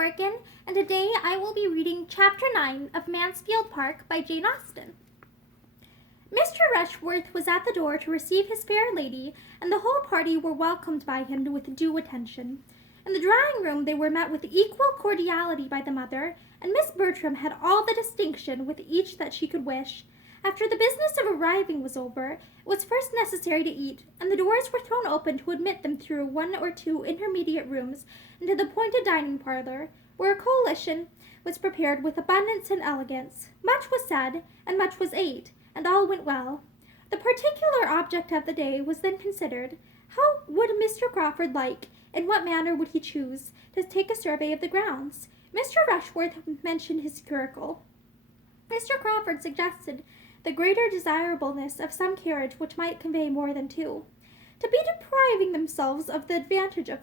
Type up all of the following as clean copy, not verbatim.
Morgan, and today I will be reading Chapter 9 of Mansfield Park by Jane Austen. Mr. Rushworth was at the door to receive his fair lady, and the whole party were welcomed by him with due attention. In the drawing-room they were met with equal cordiality by the mother, and Miss Bertram had all the distinction with each that she could wish. After the business of arriving was over, it was first necessary to eat, and the doors were thrown open to admit them through one or two intermediate rooms into the appointed dining parlor, where a collation was prepared with abundance and elegance. Much was said, and much was ate, and all went well. The particular object of the day was then considered. How would Mr. Crawford like, in what manner would he choose, to take a survey of the grounds? Mr. Rushworth mentioned his curricle. Mr. Crawford suggested the greater desirableness of some carriage which might convey more than two. To be depriving themselves of the advantage of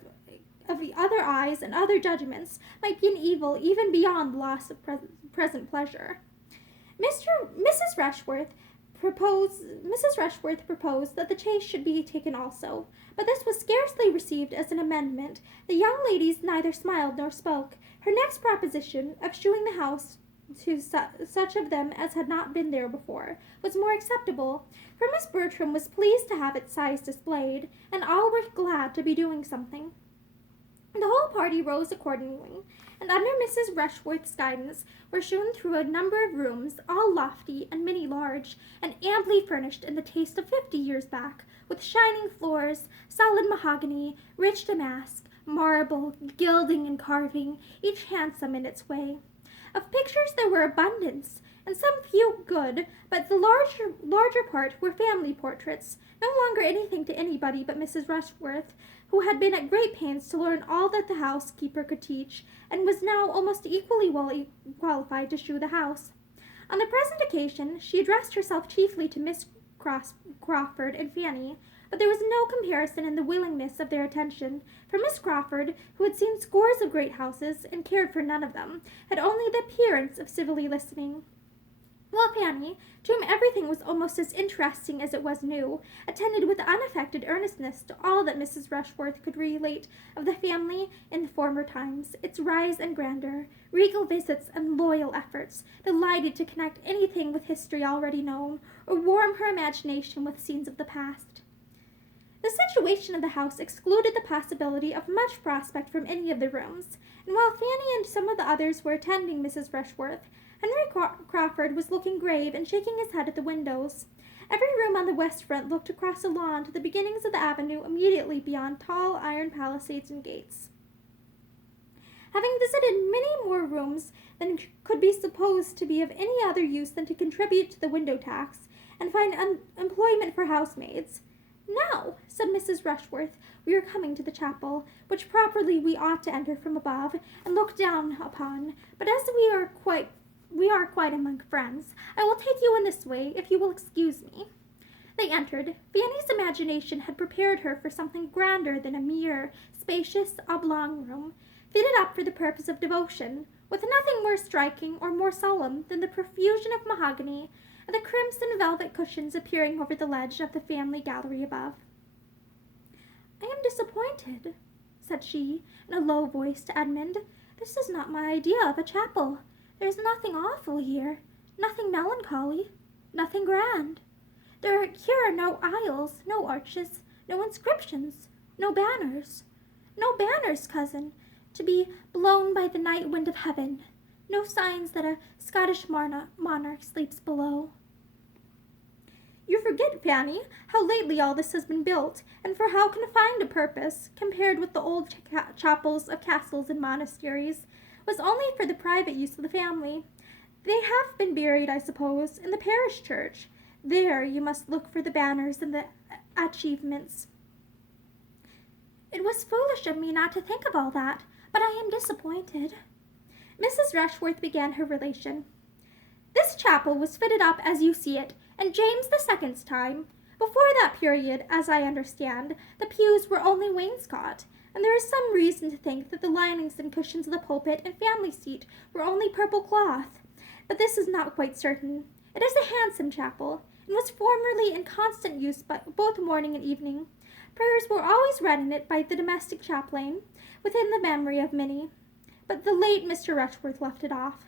the other eyes and other judgments might be an evil even beyond the loss of present pleasure. Mrs. Rushworth proposed that the chaise should be taken also, but this was scarcely received as an amendment. The young ladies neither smiled nor spoke. Her next proposition of shewing the house to such of them as had not been there before was more acceptable, for Miss Bertram was pleased to have its size displayed, and all were glad to be doing something. The whole party rose accordingly, and under Mrs. Rushworth's guidance were shown through a number of rooms, all lofty and many large, and amply furnished in the taste of 50 years back, with shining floors, solid mahogany, rich damask, marble, gilding and carving, each handsome in its way. Of pictures there were abundance, and some few good, but the larger part were family portraits, no longer anything to anybody but Mrs. Rushworth, who had been at great pains to learn all that the housekeeper could teach, and was now almost equally well qualified to shew the house. On the present occasion she addressed herself chiefly to Miss Crawford and Fanny, but there was no comparison in the willingness of their attention, for Miss Crawford, who had seen scores of great houses and cared for none of them, had only the appearance of civilly listening, while Fanny, to whom everything was almost as interesting as it was new, attended with unaffected earnestness to all that Mrs. Rushworth could relate of the family in the former times, its rise and grandeur, regal visits and loyal efforts, delighted to connect anything with history already known, or warm her imagination with scenes of the past. The situation of the house excluded the possibility of much prospect from any of the rooms, and while Fanny and some of the others were attending Mrs. Rushworth, Henry Crawford was looking grave and shaking his head at the windows. Every room on the west front looked across a lawn to the beginnings of the avenue immediately beyond tall iron palisades and gates. Having visited many more rooms than could be supposed to be of any other use than to contribute to the window tax and find employment for housemaids, "Now," said Mrs. Rushworth, "we are coming to the chapel, which properly we ought to enter from above and look down upon, but as we are quite among friends, I will take you in this way, if you will excuse me." They entered. Fanny's imagination had prepared her for something grander than a mere, spacious, oblong room, fitted up for the purpose of devotion, with nothing more striking or more solemn than the profusion of mahogany and the crimson velvet cushions appearing over the ledge of the family gallery above. "I am disappointed," said she, in a low voice to Edmund. "This is not my idea of a chapel. There is nothing awful here, nothing melancholy, nothing grand. Here are no aisles, no arches, no inscriptions, no banners. No banners, cousin, to be blown by the night wind of heaven. No signs that a Scottish monarch sleeps below." "You forget, Fanny, how lately all this has been built, and for how confined a purpose, compared with the old chapels of castles and monasteries, was only for the private use of the family. They have been buried, I suppose, in the parish church. There you must look for the banners and the achievements." "It was foolish of me not to think of all that, but I am disappointed." Mrs. Rushworth began her relation. "This chapel was fitted up as you see it, in James II.'s time. Before that period, as I understand, the pews were only wainscot, and there is some reason to think that the linings and cushions of the pulpit and family seat were only purple cloth, but this is not quite certain. It is a handsome chapel, and was formerly in constant use both morning and evening. Prayers were always read in it by the domestic chaplain, within the memory of Minnie. but the late Mr. Rushworth left it off.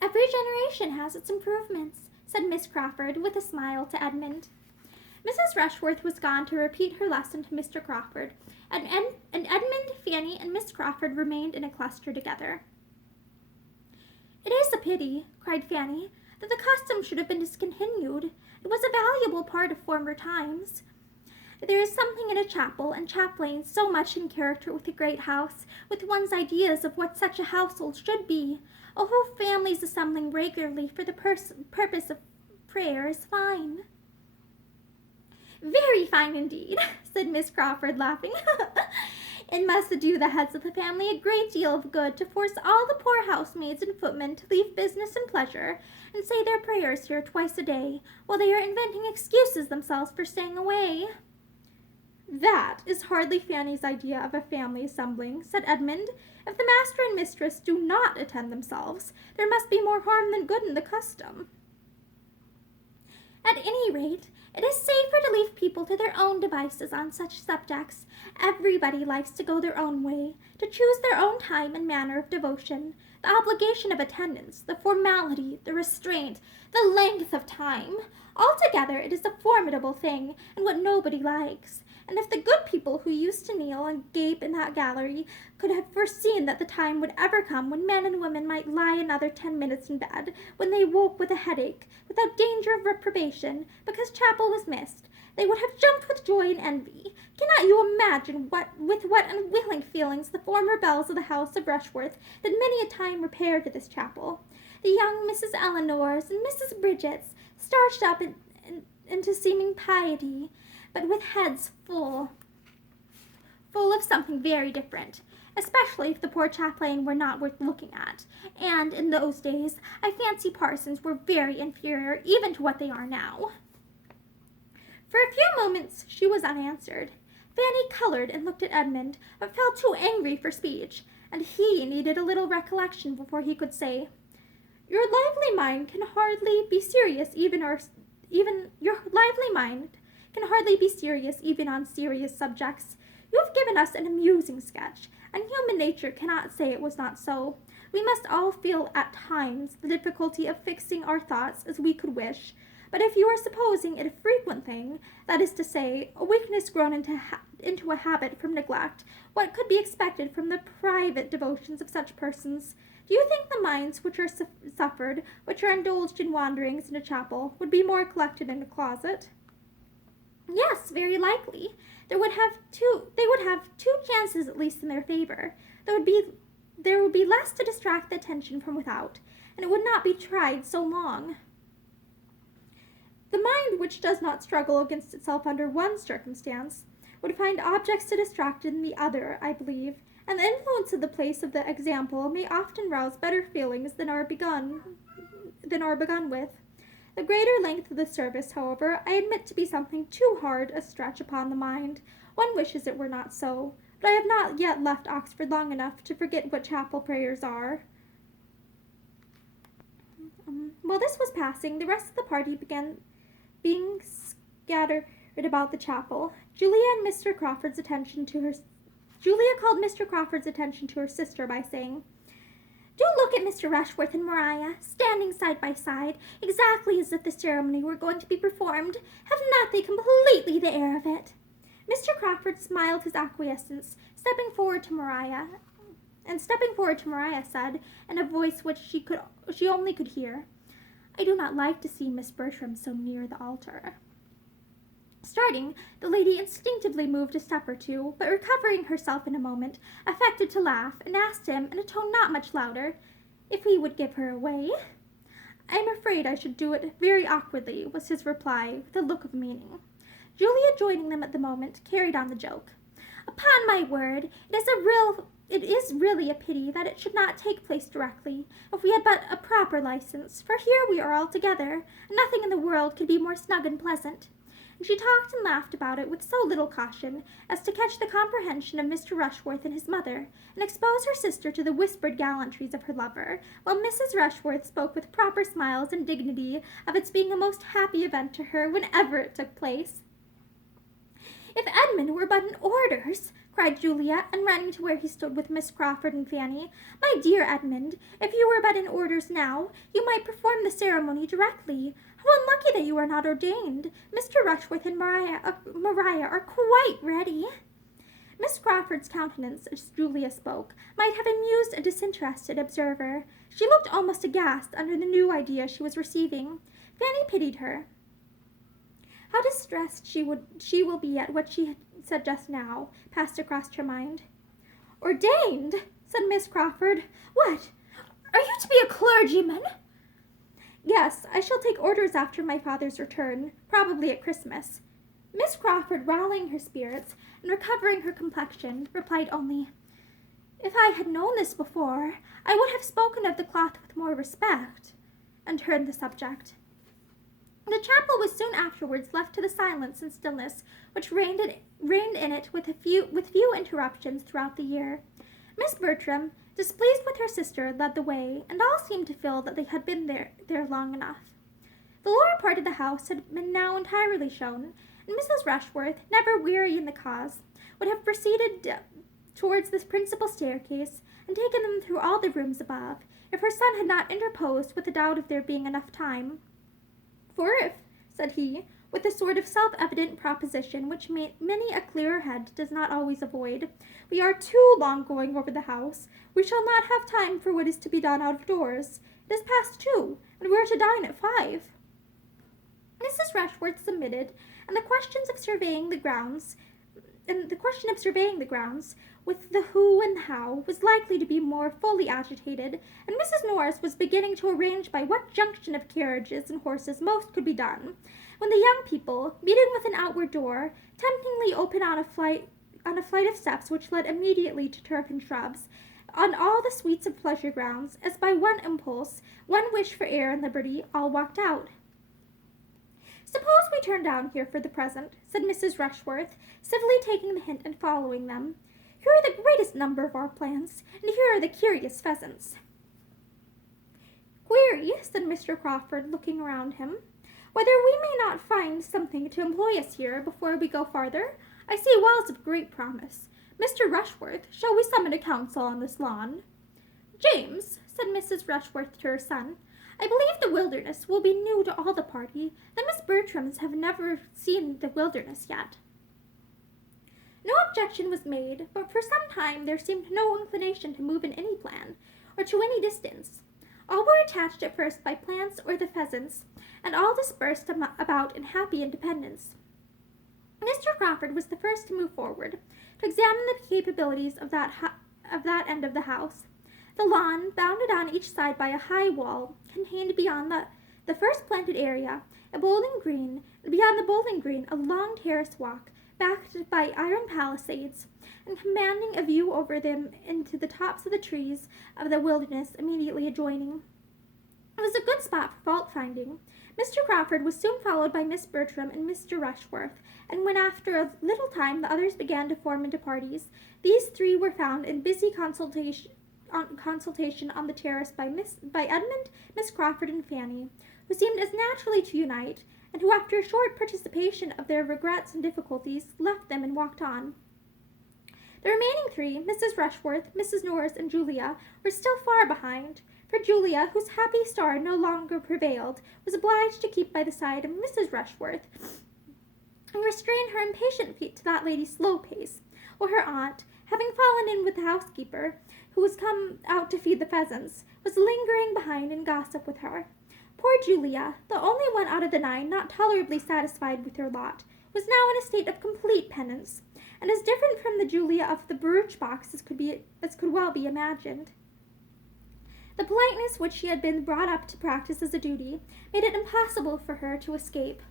Every generation has its improvements, said Miss Crawford with a smile to Edmund. Mrs. Rushworth was gone to repeat her lesson to Mr. Crawford, and Edmund, Fanny, and Miss Crawford remained in a cluster together. "It is a pity," cried Fanny, "that the custom should have been discontinued. It was a valuable part of former times. There is something in a chapel and chaplain so much in character with a great house, with one's ideas of what such a household should be. A whole family's assembling regularly for the purpose of prayer is fine." "Very fine indeed," said Miss Crawford, laughing. "It must do the heads of the family a great deal of good to force all the poor housemaids and footmen to leave business and pleasure and say their prayers here twice a day, while they are inventing excuses themselves for staying away." "That is hardly Fanny's idea of a family assembling," said Edmund. "If the master and mistress do not attend themselves, there must be more harm than good in the custom." "At any rate, it is safer to leave people to their own devices on such subjects. Everybody likes to go their own way, to choose their own time and manner of devotion. The obligation of attendance, the formality, the restraint, the length of time. Altogether, it is a formidable thing, and what nobody likes. And if the good people who used to kneel and gape in that gallery could have foreseen that the time would ever come when men and women might lie another 10 minutes in bed, when they woke with a headache, without danger of reprobation, because chapel was missed, they would have jumped with joy and envy. Cannot you imagine with what unwilling feelings the former belles of the house of Rushworth did many a time repair to this chapel? The young Mrs. Eleanors and Mrs. Bridgets starched up into seeming piety, but with heads full of something very different, especially if the poor chaplain were not worth looking at, and in those days I fancy parsons were very inferior even to what they are now." For a few moments she was unanswered. Fanny colored and looked at Edmund, but felt too angry for speech, and he needed a little recollection before he could say, "Your lively mind can hardly be serious even on serious subjects. You have given us an amusing sketch, and human nature cannot say it was not so. We must all feel at times the difficulty of fixing our thoughts as we could wish, but if you are supposing it a frequent thing, that is to say, a weakness grown into a habit from neglect, what could be expected from the private devotions of such persons? Do you think the minds which are which are indulged in wanderings in a chapel, would be more collected in a closet?" "Yes, very likely. They would have two chances at least in their favor. There would be less to distract the attention from without, and it would not be tried so long." "The mind which does not struggle against itself under one circumstance would find objects to distract in the other, I believe, and the influence of the place of the example may often rouse better feelings than are begun with. The greater length of the service, however, I admit to be something too hard a stretch upon the mind. One wishes it were not so, but I have not yet left Oxford long enough to forget what chapel prayers are." While this was passing, the rest of the party began being scattered about the chapel. Julia called Mr. Crawford's attention to her sister by saying, "Do look at Mr. Rushworth and Maria, standing side by side, exactly as if the ceremony were going to be performed. Have not they completely the air of it?" Mr. Crawford smiled his acquiescence, stepping forward to Maria, said, in a voice which she only could hear, "I do not like to see Miss Bertram so near the altar." Starting, the lady instinctively moved a step or two, but recovering herself in a moment, affected to laugh, and asked him, in a tone not much louder, if he would give her away. "I am afraid I should do it very awkwardly," was his reply, with a look of meaning. Julia, joining them at the moment, carried on the joke. "Upon my word, it is really a pity that it should not take place directly, if we had but a proper license, for here we are all together, and nothing in the world could be more snug and pleasant." And she talked and laughed about it with so little caution as to catch the comprehension of Mr. Rushworth and his mother, and expose her sister to the whispered gallantries of her lover, while Mrs. Rushworth spoke with proper smiles and dignity of its being a most happy event to her whenever it took place. "If Edmund were but in orders," cried Julia, and running to where he stood with Miss Crawford and Fanny. "My dear Edmund, if you were but in orders now, you might perform the ceremony directly. How unlucky that you are not ordained. Mr. Rushworth and Maria are quite ready." Miss Crawford's countenance, as Julia spoke, might have amused a disinterested observer. She looked almost aghast under the new idea she was receiving. Fanny pitied her. How distressed she will be at what she had said just now, passed across her mind. "Ordained?" said Miss Crawford. "What? Are you to be a clergyman?" "Yes, I shall take orders after my father's return, probably at Christmas." Miss Crawford, rallying her spirits and recovering her complexion, replied only, "If I had known this before, I would have spoken of the cloth with more respect," and turned the subject. The chapel was soon afterwards left to the silence and stillness which reigned in it with few interruptions throughout the year. Miss Bertram, displeased with her sister, led the way, and all seemed to feel that they had been there long enough. The lower part of the house had been now entirely shown, and Mrs. Rushworth, never weary in the cause, would have proceeded towards the principal staircase and taken them through all the rooms above, if her son had not interposed with a doubt of there being enough time. "For if," said he, with a sort of self-evident proposition which many a clearer head does not always avoid, "we are too long going over the house, we shall not have time for what is to be done out of doors. It is past 2, and we are to dine at 5. Mrs. Rushworth submitted, and the question of surveying the grounds, with the who and the how, was likely to be more fully agitated, and Mrs. Norris was beginning to arrange by what junction of carriages and horses most could be done, when the young people, meeting with an outward door, temptingly open on a flight of steps which led immediately to turf and shrubs, on all the suites of pleasure grounds, as by one impulse, one wish for air and liberty, all walked out. "Suppose we turn down here for the present," said Mrs. Rushworth, civilly taking the hint and following them. "Here are the greatest number of our plants, and here are the curious pheasants." "Query," said Mr. Crawford, looking around him, "whether we may not find something to employ us here before we go farther. I see walls of great promise. Mr. Rushworth, shall we summon a council on this lawn?" "James," said Mrs. Rushworth to her son, "I believe the wilderness will be new to all the party. The Miss Bertrams have never seen the wilderness yet." No objection was made, but for some time there seemed no inclination to move in any plan, or to any distance. All were attached at first by plants or the pheasants, and all dispersed about in happy independence. Mr. Crawford was the first to move forward, to examine the capabilities of that end of the house. The lawn, bounded on each side by a high wall, contained beyond the first planted area a bowling green, and beyond the bowling green a long terrace walk, backed by iron palisades, and commanding a view over them into the tops of the trees of the wilderness immediately adjoining. It was a good spot for fault-finding. Mr. Crawford was soon followed by Miss Bertram and Mr. Rushworth, and when after a little time the others began to form into parties, these three were found in busy consultation on the terrace by Edmund, Miss Crawford, and Fanny, who seemed as naturally to unite, and who, after a short participation of their regrets and difficulties, left them and walked on. The remaining three, Mrs. Rushworth, Mrs. Norris, and Julia, were still far behind, for Julia, whose happy star no longer prevailed, was obliged to keep by the side of Mrs. Rushworth, and restrain her impatient feet to that lady's slow pace, while her aunt, having fallen in with the housekeeper, who was come out to feed the pheasants, was lingering behind in gossip with her. Poor Julia, the only one out of the 9 not tolerably satisfied with her lot, was now in a state of complete penance, and as different from the Julia of the barouche box as could well be imagined. The politeness which she had been brought up to practice as a duty made it impossible for her to escape,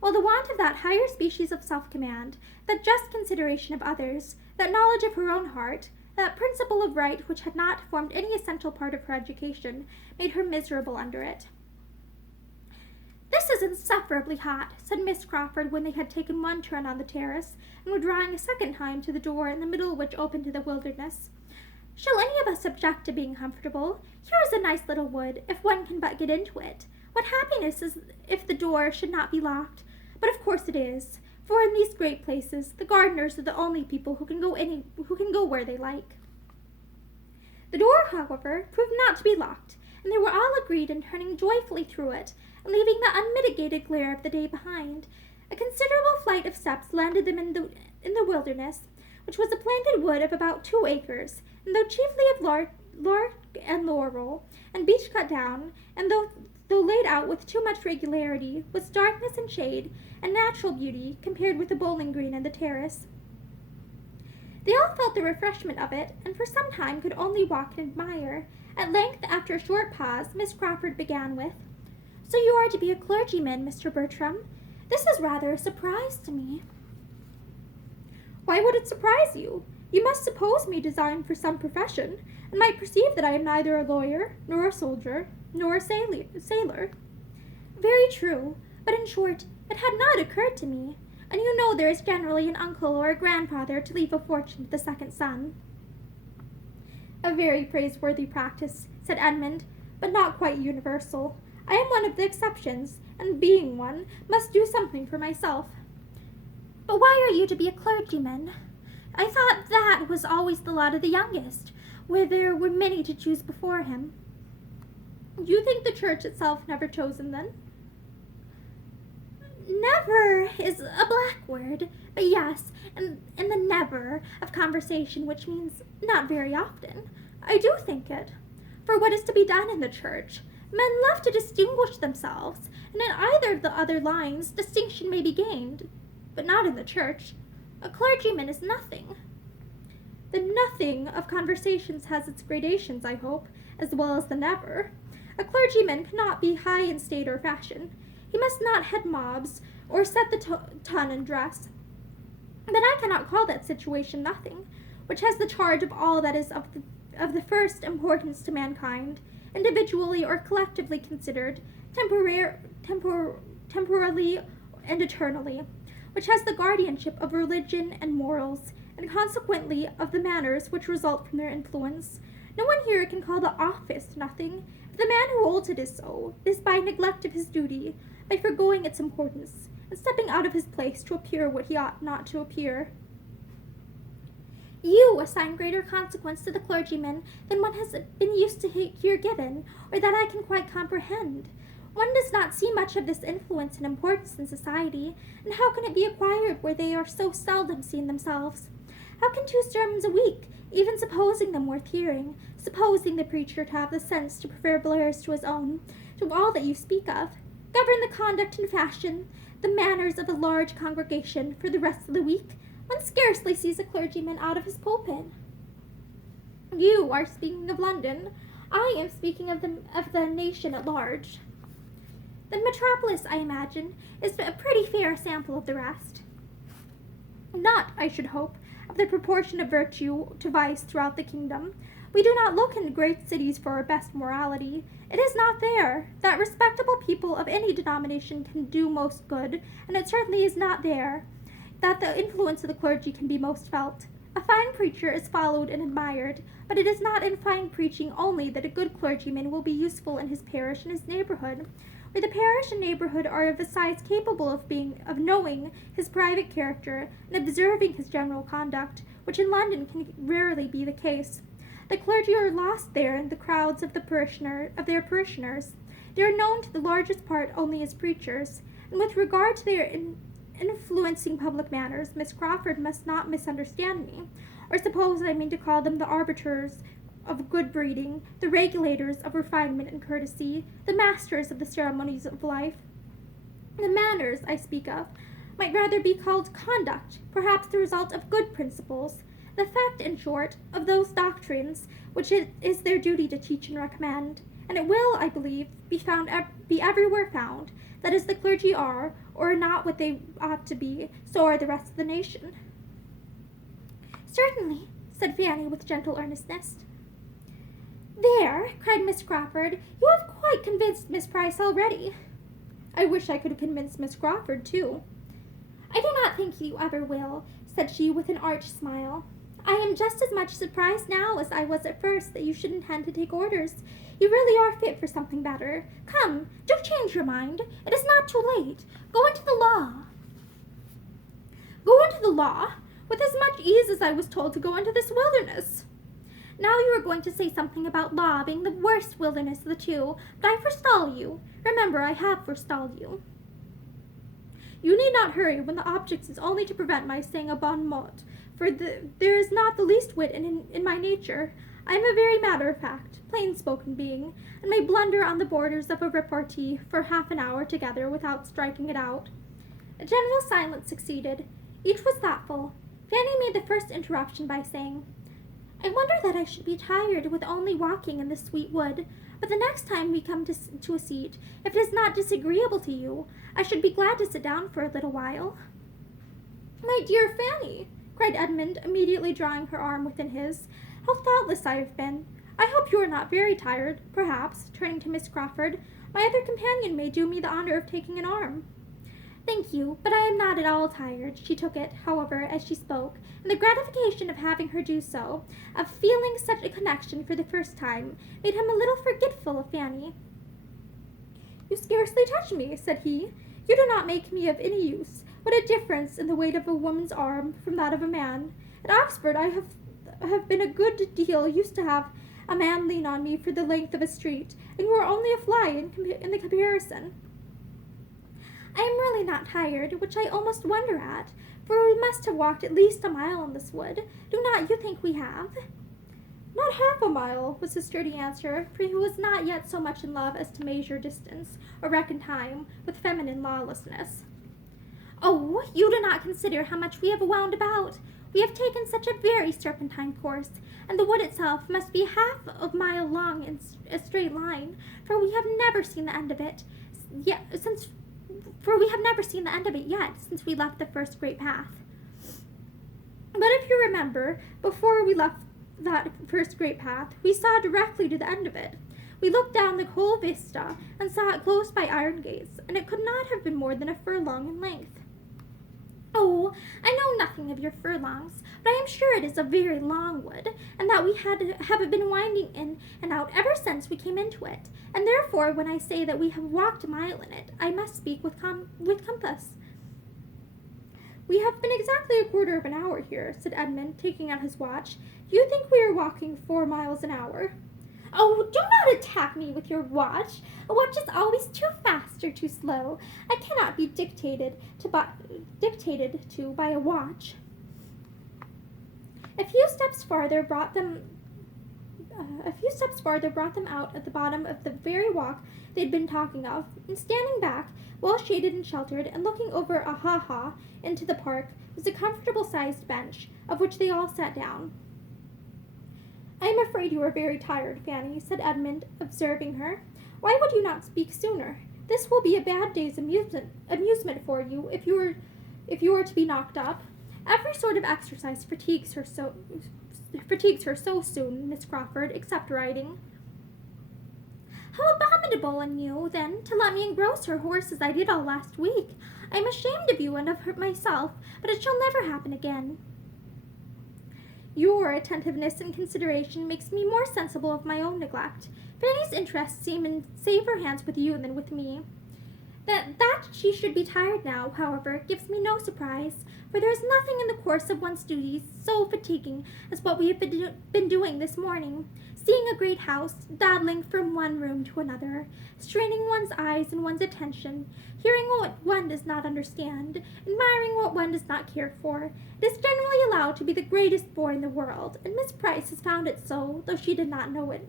while the want of that higher species of self-command, that just consideration of others, that knowledge of her own heart, that principle of right which had not formed any essential part of her education, made her miserable under it. "This is insufferably hot," said Miss Crawford when they had taken one turn on the terrace, and were drawing a second time to the door in the middle which opened to the wilderness. "Shall any of us object to being comfortable? Here is a nice little wood, if one can but get into it. What happiness is if the door should not be locked! But of course it is, For in these great places, the gardeners are the only people who can go where they like. The door, however, proved not to be locked, and they were all agreed in turning joyfully through it, and leaving the unmitigated glare of the day behind. A considerable flight of steps landed them in the wilderness, which was a planted wood of about 2 acres, and though chiefly of larch and laurel, and beech cut down, and though laid out with too much regularity, was darkness and shade, and natural beauty, compared with the bowling green and the terrace. They all felt the refreshment of it, and for some time could only walk and admire. At length, after a short pause, Miss Crawford began with, "So you are to be a clergyman, Mr. Bertram? This is rather a surprise to me." "Why would it surprise you? You must suppose me designed for some profession, and might perceive that I am neither a lawyer, nor a soldier, nor a sailor." "Very true, but in short, it had not occurred to me, and you know there is generally an uncle or a grandfather to leave a fortune to the second son." "A very praiseworthy practice," said Edmund, "but not quite universal. I am one of the exceptions, and being one, must do something for myself." "But why are you to be a clergyman? I thought that was always the lot of the youngest, where there were many to choose before him." "Do you think the church itself never chosen then?" "Never is a black word, but yes, and the never of conversation, which means not very often. I do think it. For what is to be done in the church? Men love to distinguish themselves, and in either of the other lines distinction may be gained, but not in the church. A clergyman is nothing." "The nothing of conversations has its gradations, I hope, as well as the never. A clergyman cannot be high in state or fashion. He must not head mobs, or set the ton in dress. But I cannot call that situation nothing, which has the charge of all that is of the first importance to mankind, individually or collectively considered, temporally and eternally, which has the guardianship of religion and morals, and consequently of the manners which result from their influence. No one here can call the office nothing. If the man who holds it is so, it is by neglect of his duty, by foregoing its importance, and stepping out of his place to appear what he ought not to appear." "You assign greater consequence to the clergyman than one has been used to hear given, or that I can quite comprehend. One does not see much of this influence and importance in society, and how can it be acquired where they are so seldom seen themselves? How can 2 sermons a week, even supposing them worth hearing, supposing the preacher to have the sense to prefer Blair's to his own, to all that you speak of, govern the conduct and fashion, the manners of a large congregation for the rest of the week? One scarcely sees a clergyman out of his pulpit." "You are speaking of London. I am speaking of the nation at large. The metropolis, I imagine, is a pretty fair sample of the rest." "Not, I should hope, of the proportion of virtue to vice throughout the kingdom. We do not look in great cities for our best morality. It is not there. That respectable people of any denomination can do most good, and it certainly is not there that the influence of the clergy can be most felt. A fine preacher is followed and admired, but it is not in fine preaching only that a good clergyman will be useful in his parish and his neighborhood, where the parish and neighborhood are of a size capable of knowing his private character and observing his general conduct, which in London can rarely be the case. The clergy are lost there in the crowds of their parishioners. They are known to the largest part only as preachers, and with regard to their influencing public manners, Miss Crawford must not misunderstand me, or suppose I mean to call them the arbiters of good breeding, the regulators of refinement and courtesy, the masters of the ceremonies of life. The manners I speak of might rather be called conduct, perhaps the result of good principles, the effect, in short, of those doctrines which it is their duty to teach and recommend, and it will, I believe, be everywhere found, that as the clergy are, or are not what they ought to be, so are the rest of the nation." "Certainly," said Fanny with gentle earnestness. "There," cried Miss Crawford, "you have quite convinced Miss Price already." "I wish I could convince Miss Crawford, too." "I do not think you ever will," said she with an arch smile. "I am just as much surprised now as I was at first that you should intend to take orders. You really are fit for something better. Come, do change your mind. It is not too late. Go into the law." into the law with as much ease as I was told to go into this wilderness. Now you are going to say something about law being the worst wilderness of the two, but I forestall you. Remember, I have forestalled you. You need not hurry when the object is only to prevent my saying a bon mot, for there is not the least wit in my nature. I am a very matter-of-fact, plain-spoken being, and may blunder on the borders of a repartee for half an hour together without striking it out. A general silence succeeded. Each was thoughtful. Fanny made the first interruption by saying, I wonder that I should be tired with only walking in this sweet wood, but the next time we come to a seat, if it is not disagreeable to you, I should be glad to sit down for a little while. My dear Fanny, cried Edmund, immediately drawing her arm within his, how thoughtless I have been. I hope you are not very tired. Perhaps, turning to Miss Crawford, my other companion may do me the honor of taking an arm. Thank you, but I am not at all tired. She took it, however, as she spoke, and the gratification of having her do so, of feeling such a connection for the first time, made him a little forgetful of Fanny. You scarcely touch me, said he. You do not make me of any use. What a difference in the weight of a woman's arm from that of a man. At Oxford I have been a good deal used to have a man lean on me for the length of a street, and you are only a fly in the comparison. I am really not tired, which I almost wonder at, for we must have walked at least a mile in this wood. Do not you think we have? Not half a mile, was his sturdy answer, for he was not yet so much in love as to measure distance, or reckon time, with feminine lawlessness. Oh, you do not consider how much we have wound about. We have taken such a very serpentine course, and the wood itself must be half a mile long in a straight line, for we have never seen the end of it yet since we left the first great path. But if you remember, before we left that first great path, we saw directly to the end of it. We looked down the whole vista and saw it close by iron gates, and it could not have been more than a furlong in length. Oh, I know nothing of your furlongs, but I am sure it is a very long wood, and that we have been winding in and out ever since we came into it, and therefore when I say that we have walked a mile in it, I must speak with compass. We have been exactly a quarter of an hour here, said Edmund, taking out his watch. Do you think we are walking 4 miles an hour? Oh, do not attack me with your watch. A watch is always too fast or too slow. I cannot be dictated to by a watch. A few steps farther brought them out at the bottom of the very walk they had been talking of, and standing back, well shaded and sheltered, and looking over a ha-ha into the park, was a comfortable-sized bench, of which they all sat down. I am afraid you are very tired, Fanny, said Edmund, observing her. Why would you not speak sooner? This will be a bad day's amusement for you if you are to be knocked up. Every sort of exercise fatigues her so soon, Miss Crawford, except riding. How abominable in you, then, to let me engross her horse as I did all last week. I am ashamed of you and of her myself, but it shall never happen again. Your attentiveness and consideration makes me more sensible of my own neglect. Fanny's interests seem in safer hands with you than with me. That she should be tired now, however, gives me no surprise, for there is nothing in the course of one's duties so fatiguing as what we have been doing this morning. Seeing a great house, dawdling from one room to another, straining one's eyes and one's attention, hearing what one does not understand, admiring what one does not care for. It is generally allowed to be the greatest bore in the world, and Miss Price has found it so, though she did not know it.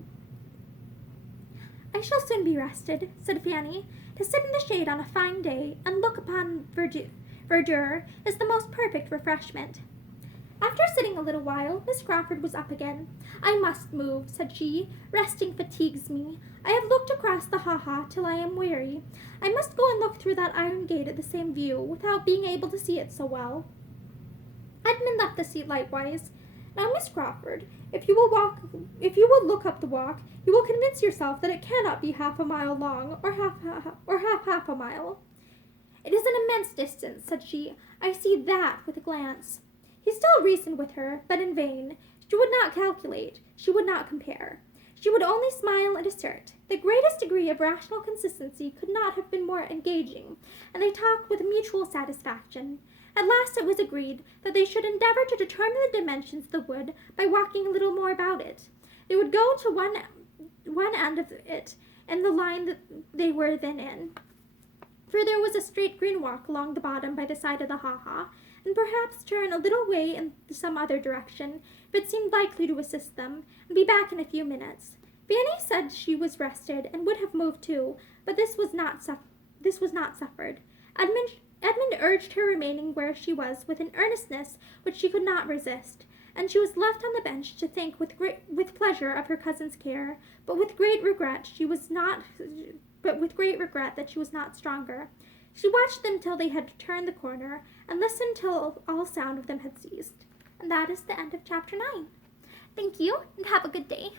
I shall soon be rested, said Fanny. To sit in the shade on a fine day and look upon verdure is the most perfect refreshment. After sitting a little while, Miss Crawford was up again. I must move, said she. Resting fatigues me. I have looked across the ha-ha till I am weary. I must go and look through that iron gate at the same view, without being able to see it so well. Edmund left the seat likewise. Now, Miss Crawford, if you will look up the walk, you will convince yourself that it cannot be half a mile long, or half a mile. It is an immense distance, said she. I see that with a glance. He still reasoned with her, but in vain. She would not calculate. She would not compare. She would only smile and assert. The greatest degree of rational consistency could not have been more engaging, and they talked with mutual satisfaction. At last it was agreed that they should endeavor to determine the dimensions of the wood by walking a little more about it. They would go to one end of it in the line that they were then in, for there was a straight green walk along the bottom by the side of the ha-ha, and perhaps turn a little way in some other direction, if it seemed likely to assist them, and be back in a few minutes. Fanny said she was rested, and would have moved too, but this was not suffered. Edmund urged her remaining where she was with an earnestness which she could not resist, and she was left on the bench to think with pleasure of her cousin's care, but with great regret that she was not stronger. She watched them till they had turned the corner, and listened till all sound of them had ceased. And that is the end of chapter 9. Thank you, and have a good day.